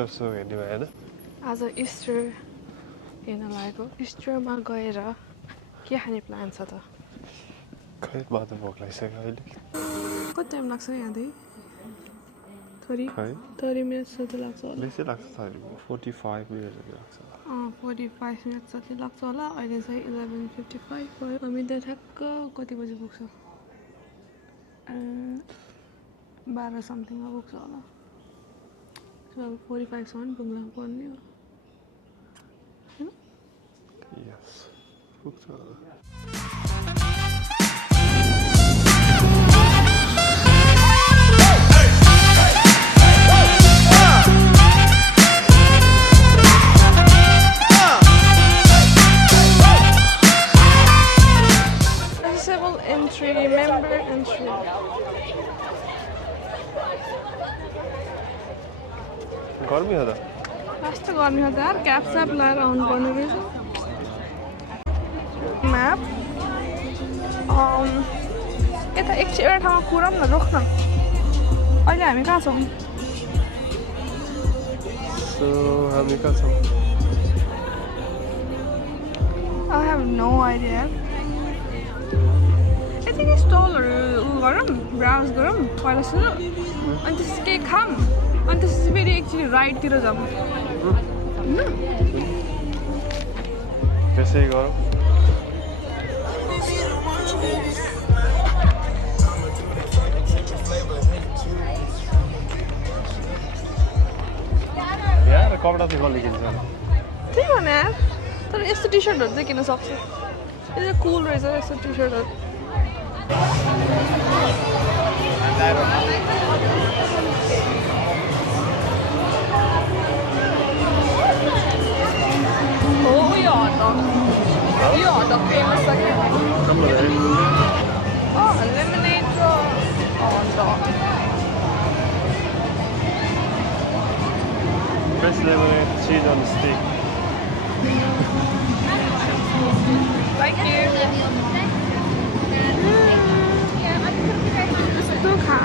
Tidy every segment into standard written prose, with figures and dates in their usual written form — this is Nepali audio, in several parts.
इस्टर सो हेर्ने भयो होइन आज इस्टर हेर्न लागेको इस्टरमा गएर के खाने प्लान छ त खै म त भोक लागिसक्यो अहिले कति टाइम लाग्छ यहाँदेखि 30 मिनट जति लाग्छ होला बेसी लाग्छ 45 मिनट जति लाग्छ 45 मिनट जति लाग्छ होला अहिले चाहिँ 11:55 भयो हामी त ठ्याक्क कति बजी पुग्छ 12 समथिङमा पुग्छ होला 45 सम्म पुग्न पर्ने हो यस पुग्छ entry, member entry. गर्मी हो त कस्तो गर्मी हो त यार क्याप स्याप लगाएर आउनु पर्ने रहेछ म्याप यता एकछिन एउटा ठाउँमा कुरौँ न रोक्न अहिले हामी कहाँ छौँ हामी कहाँ छौँ I have no idea यतिकै स्टलहरू गरौँ ब्राउज गरौँ पहिला सुरु अनि त्यसपछि केही खाऊँ अनि त्यसपछि फेरि एकचोटि राइडतिर जाऊँ त्यसै गरौँ यार कपडा चाहिँ कसले किन्छ त्यही हो नि यार तर यस्तो टी सर्टहरू चाहिँ किन्न सक्छ यो चाहिँ कुल रहेछ यस्तो टी सर्टहरू हो यो हटडग फेमस छ क्या लेमनेड र हटडग Fresh lemonade, cheese on stick. Thank you. यस्तो खा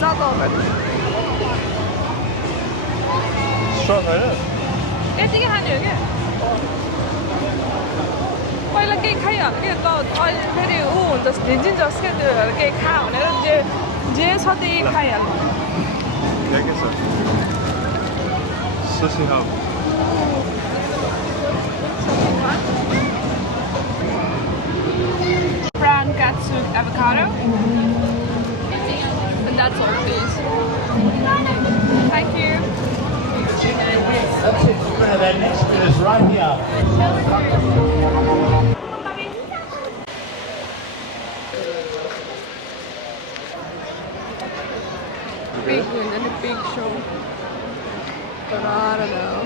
जाँदा होला Straw छैन यतिकै खाने हो क्या पहिला केही खाइहाल्यो क्या त अहिले फेरि ऊ हुन्छ झिन्झिन्छस् क्या त्यो केही खा भनेर जे छ त्यही खाइहाल्नु यहाँ के छ Sushi Hub. Brown katsu avocado. And that's all, please. Thank you. That's it. That next bit is right here. Big win and a big show. But I don't know.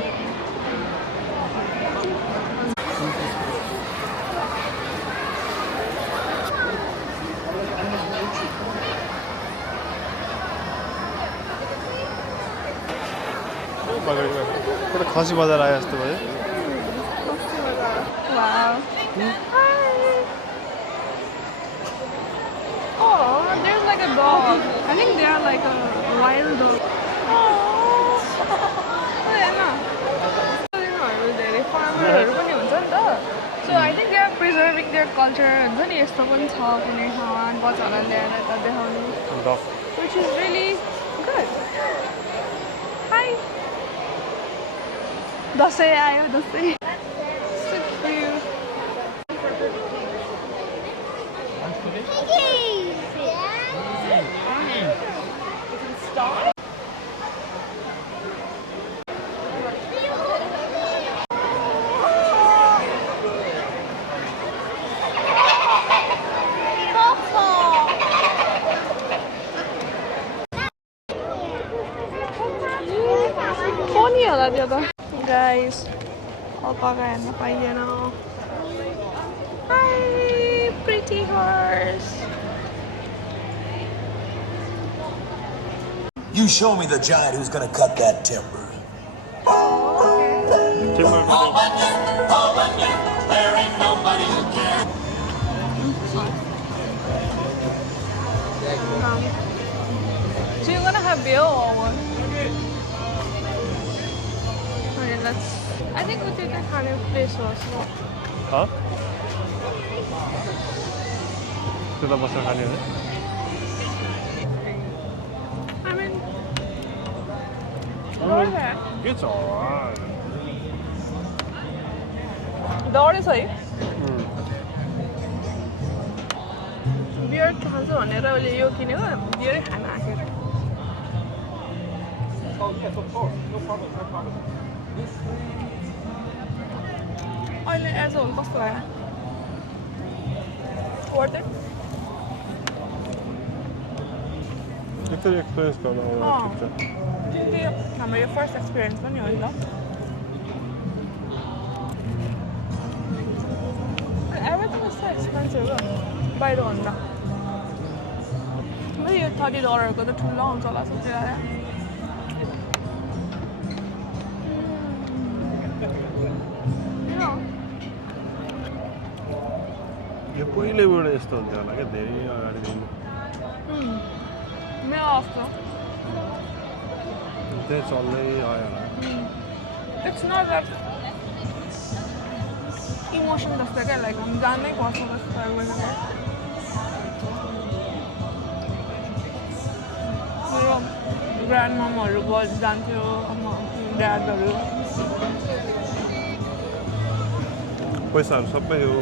पुरा खसी बजार आयो जस्तो भयो Wow. Hi. Oh, there's like a dog. I think they are like a wild dog. farmerहरू पनि हुन्छ नि त so I think they are preserving their culture हुन्छ नि यस्तो पनि छ कुनै ठाउँमा बच्चाहरूलाई ल्याएर यता देखाउनु which is really good hi Dashain आयो Dashain so cute Guys, alpaca हेर्न पाइएन Hi, pretty horse. You show me the giant who's gonna cut that timber. Timber There ain't nobody who cares. So you're gonna have beer or what? let's. I think we take a kind of place also. Huh? त्यता बसेर खाने हो I mean, door है. It's alright. Door is है. Beer खान्छ भनेर अहिले यो किन्यो beer खान आखेर. Oh, yes, of course. No problem. No problem. अहिले एज होल कस्तो लाग्यो? Worth it? एकचोटि एक्सपिरियन्स गर्न आउनु ठिक छ त्यो हाम्रो यो फर्स्ट एक्सपिरियन्स पनि हो नि त. Everything is so expensive बाहिरभन्दा. मैले यो $30 को त ठुलो हुन्छ होला सोचिरहेको. यो पहिल्यैबाट यस्तो हुन्थ्यो होला क्या धेरै अगाडिदेखि मेरो जस्तो. त्यही चल्दै आयो होला It's not that emotion जस्तो क्या लाइक हामी जानै पर्छ जस्तो मेरो ग्रान्ड ममहरू जान्थ्यो ड्याडहरू. पैसाहरू सबै यो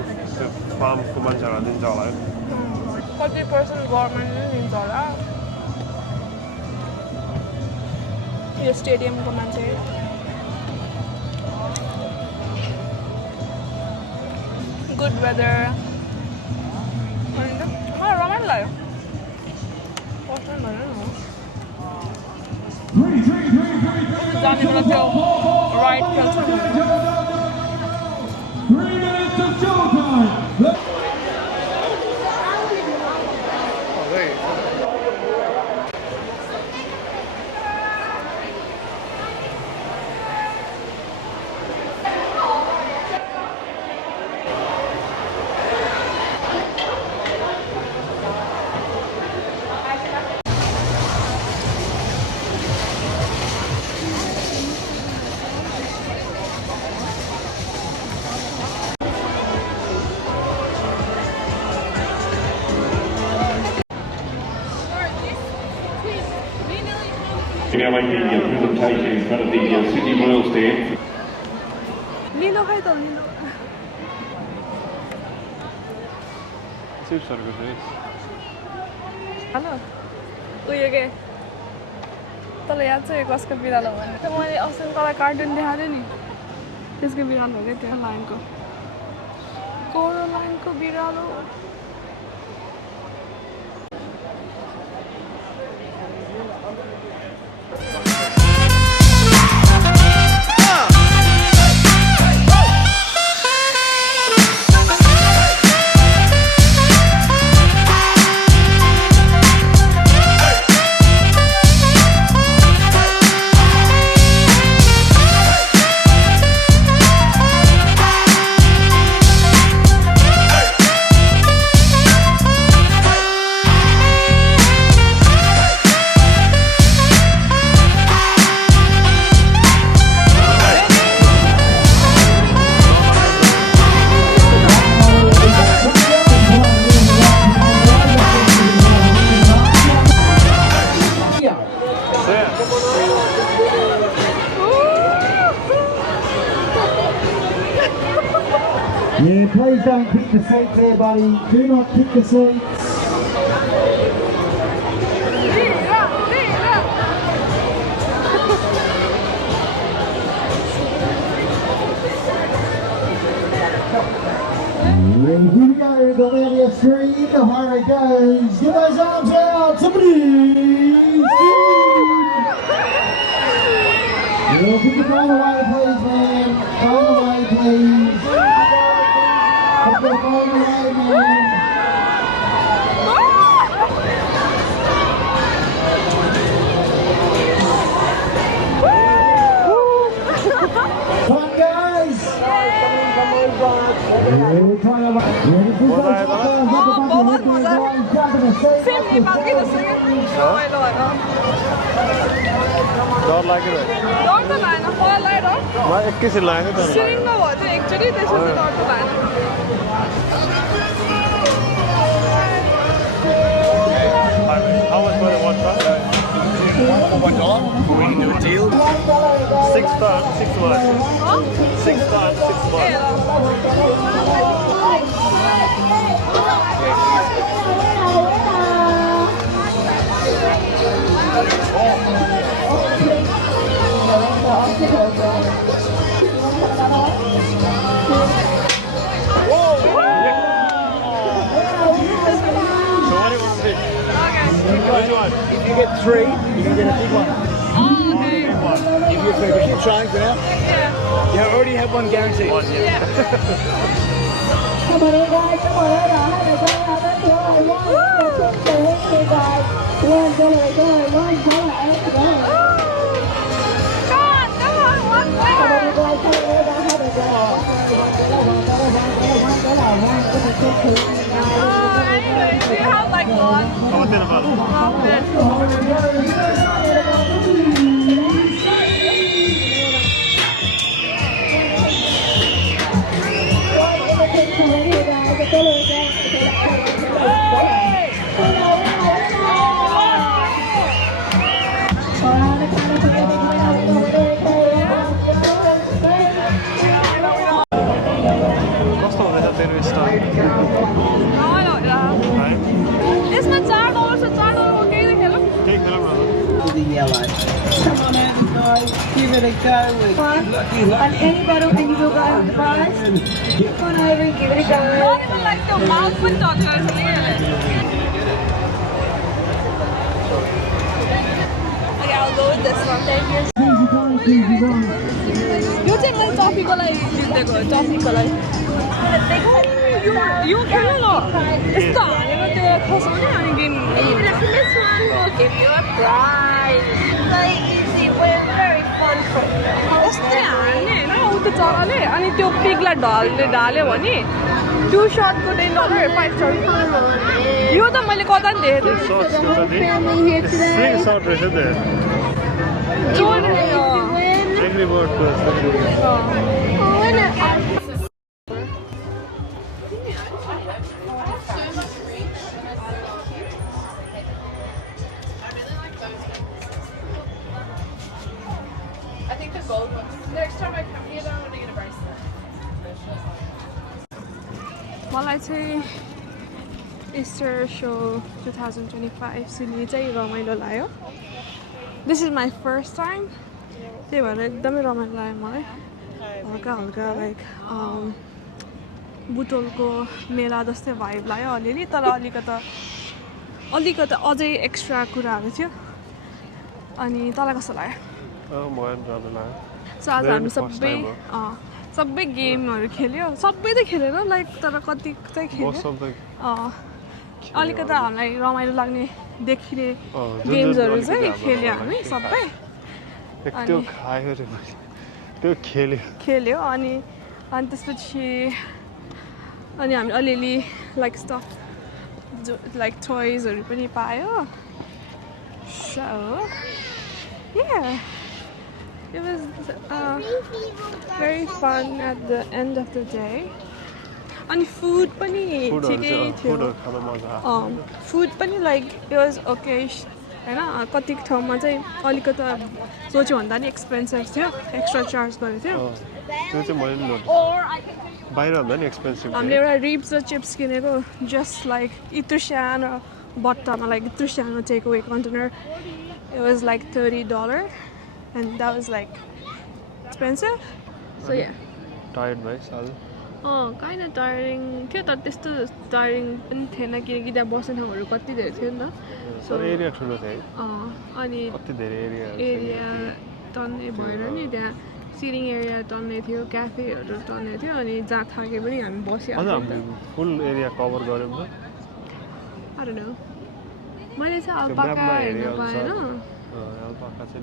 फार्मको मान्छेहरूलाई दिन्छ होला है कति % गभर्मेन्टले दिन्छ होला. यो स्टेडियमको मान्छे गुड वेदर रमाइलो लाग्यो. फर्स्ट टाइम भनौँ न जानेबाट त्यो ride cancel. 3 minutes of showtime. We now make the presentation in front of the Sydney Royal stand. लिलो खै त लिलो. चिप्सहरूको चाहिँ हेलो उयो के तँलाई याद छ यो कसको बिरालो भने त्यो मैले अस्ति तँलाई कार्टुन देखाएको थिएँ नि त्यसको बिरालो हो क्या त्यो लाइनको कोरो लाइनको बिरालो. Yeah, please don't kick the seats there, buddy. Do not kick the seats. Here we go, the louder scream, the higher it goes. Get those arms out, somebody! Yeah, put the phone away, please, man. Phone away, please. Put the phone away, man. Come on, guys! बहुत मजा सेम नेपालकै जस्तो क्या रमाइलो भएर डर लाग्यो डर त लागेन फल लगाएर म एकैछिन लाग्यो त सिरिङमा भयो त्यो एकचोटि त्यसपछि डर त लागेन How much for the one cup? $1. We can do a deal. 6 times 6 months. 6 times 6 months. Which one? If you get 3, you can get a big one. Oh, okay. If you get 3, we keep trying for now. Yeah. You already have one guaranteed. One, yeah. Come on in, guys. Come on in. I'll have a go. I'll let you all one. Guys. One, go. One, go. Go. Come on, one Come on more. in, guys. Come on in. I'll have a go. Anyway, do you have like one? How much about it? कस्तो हुँदैछ तेरो स्टाइल यसमा $4 छ $4 केही त खेलौँ केही खेलौँ न To the yellow. Come on in, guys. Give it a go. And anybody can you go guys the prize? Come on over and give it a go. Not even like the mouth पनि डटेको रहेछ नि Okay, I'll go with this one. Thank you. यो चाहिँ मैले टफीको लागि जितेको हो टफीको लागि यो खेल्नु न यस्तो हालेर त्यो खसाउने अनि game This one will give you a prize. Like easy, we're very fun for you. यस्तै हाल्ने होइन ऊ त्यो चराले अनि त्यो पिगलाई ढाल्यो भने 2 शटको $10 5 स्टार यो त मैले कता नि देखेको सर्ट एउटा दे स्ट्रिङ सर्ट रहेछ नि agree बर्डको I think the gold one. Next time I come here, I'm gonna get a bracelet. मलाई चाहिँ इस्टर सो 2025 सिडनी चाहिँ रमाइलो लाग्यो this is my first time त्यही भएर एकदमै रमाइलो लाग्यो मलाई हल्का हल्का लाइक बुटोलको मेला जस्तै भाइब लाग्यो अलिअलि तर अलिकति अझै एक्स्ट्रा कुराहरू थियो अनि तँलाई कस्तो लाग्यो मलाई पनि राम्रो लाग्यो सो आज हामी सबै गेमहरू खेल्यो सबै त खेलेन लाइक तर कति चाहिँ खेल्यो अलिकति हामीलाई रमाइलो लाग्ने देखिने गेम्सहरू चाहिँ खेल्यो हामी सबै त्यो खेल्यो अनि त्यसपछि अनि हामी अलिअलि लाइक स्टफ लाइक टोइजहरू पनि पायो so yeah it was very fun at the end of the day and food pani ठिकै थियो food pani like it was okay हैन कति ठाउँमा चाहिँ अलिकति सोच्यो भन्दा नि एक्सपेन्सिभ थियो एक्स्ट्रा चार्ज गरेको थियो त्यो चाहिँ मैले नोट बाहिर भन्दा नि एक्सपेन्सिभ हामीले एउटा रिब्स र चिप्स किनेको जस्ट लाइक यत्रो सानो बट्टामा लाइक यत्रो सानो take away container it was like $30 and that was like expensive so yeah tired bhai sal kind of tiring थियो तर त्यस्तो tiring पनि थिएन किनकि त्यहाँ बस्ने ठाउँहरू कति धेरै थियो नि त so एरिया ठुलो थियो अनि कति धेरै एरिया टन्ने भएर नि त्यहाँ सिटिङ एरिया टन्ने थियो क्याफेहरू टन्ने थियो अनि जहाँ थाके पनि हामी बसिहाल्थ्यौँ फुल एरिया कभर गर्यौँ त I don't know मैले चाहिँ अल्पाका हेर्न पाएन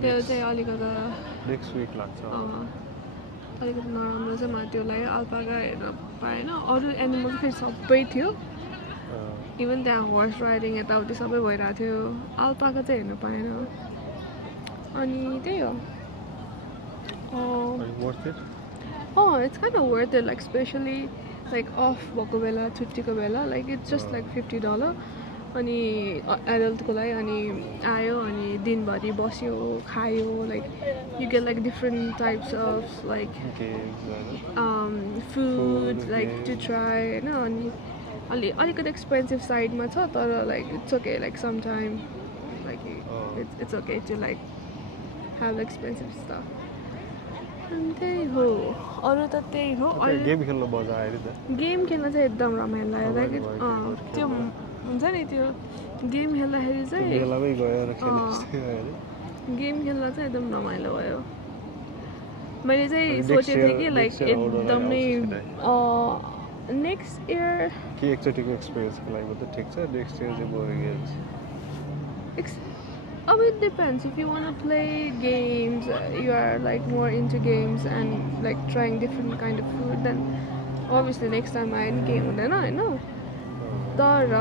त्यो चाहिँ अलिकति नेक्स्ट विक लाग्छ अलिकति नराम्रो चाहिँ मलाई त्यो लाग्यो अल्पाका हेर्न पाएन अरू एनिमल फेरि सबै थियो इभन त्यहाँ हर्स राइडिङ यताउति सबै भइरहेको थियो अल्पाका चाहिँ हेर्न पाएन अनि त्यही हो worth it? Oh, it's kind of worth it, like especially like off भएको बेला छुट्टीको बेला like it's just like $50 अनि एडल्टको लागि अनि आयो अनि दिनभरि बस्यो खायो like you get like different types of like food like to try हैन अनि अलिकति एक्सपेन्सिभ साइडमा छ तर like it's okay like sometime like it's okay to like have expensive stuff. अनि त्यही हो अरू त त्यही हो गेम खेल्नु मजा आयो नि त गेम खेल्न चाहिँ एकदम रमाइलो लाग्यो लाइक त्यो हुन्छ नि त्यो गेम खेल्दाखेरि चाहिँ बेलामै गयो र खेल्नु गेम खेल्न चाहिँ एकदम रमाइलो भयो मैले चाहिँ सोचेको थिएँ कि लाइक एकदमै नेक्स्ट इयर के एकचोटिको एक्सपिरियन्सको लागि मात्रै ठिक छ नेक्स्ट इयर चाहिँ बोरिङ हुन्छ Oh, it depends. If you want to play games, you are like more into games and like trying different kind of food, then obviously next time I game हुँदैन हैन तर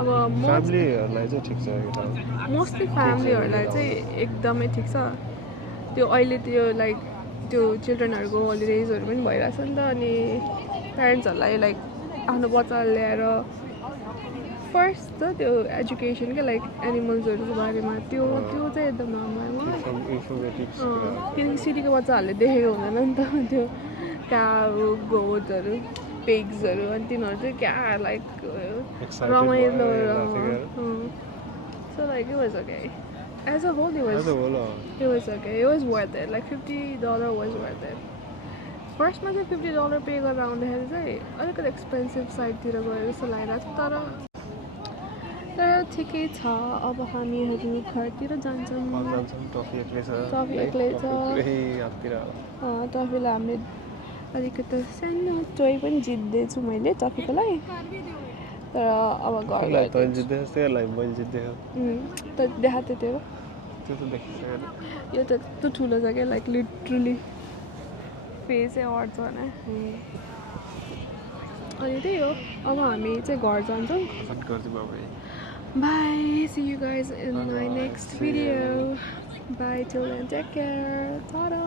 अब फ्यामिलीहरुलाई चाहिँ ठिक छ मोस्टली फ्यामिलीहरुलाई चाहिँ एकदमै ठिक छ त्यो अहिले त्यो लाइक त्यो चिल्ड्रेनहरुको हलिडेजहरु पनि भइराछ नि त अनि प्यारेन्ट्सहरुलाई लाइक आफ्नो बच्चालाई ल्याएर फर्स्ट त त्यो एजुकेसन के लाइक एनिमल्सहरुको बारेमा त्यो चाहिँ एकदम रमाइलो किनकि सिटीको बच्चाहरूले देखेको हुँदैन नि त त्यो काउ गोठहरु पिग्सहरु अनि तिनीहरु चाहिँ क्या लाइक रमाइलो so like it was okay as a whole it was okay it was worth it like $50 was worth it फर्स्टमा चाहिँ $50 पे गरेर आउँदाखेरि चाहिँ अलिकति एक्सपेन्सिभ साइडतिर गयो जस्तो लागिरहेको छ तर ठिकै छ अब हामीहरू घरतिर जान्छौँ टफी एक्लै छ टफीलाई हामीले अलिकति सानो टोय पनि जित्दैछु मैले टफीकोलाई तर अब घर त देखाएको थियो यो त यस्तो ठुलो छ क्या लाइक लिटरली फेसै अट्छ भने अनि त्यही हो अब हामी चाहिँ घर जान्छौँ Bye. See you guys in my next video. Bye till then. Take care. Ta-da.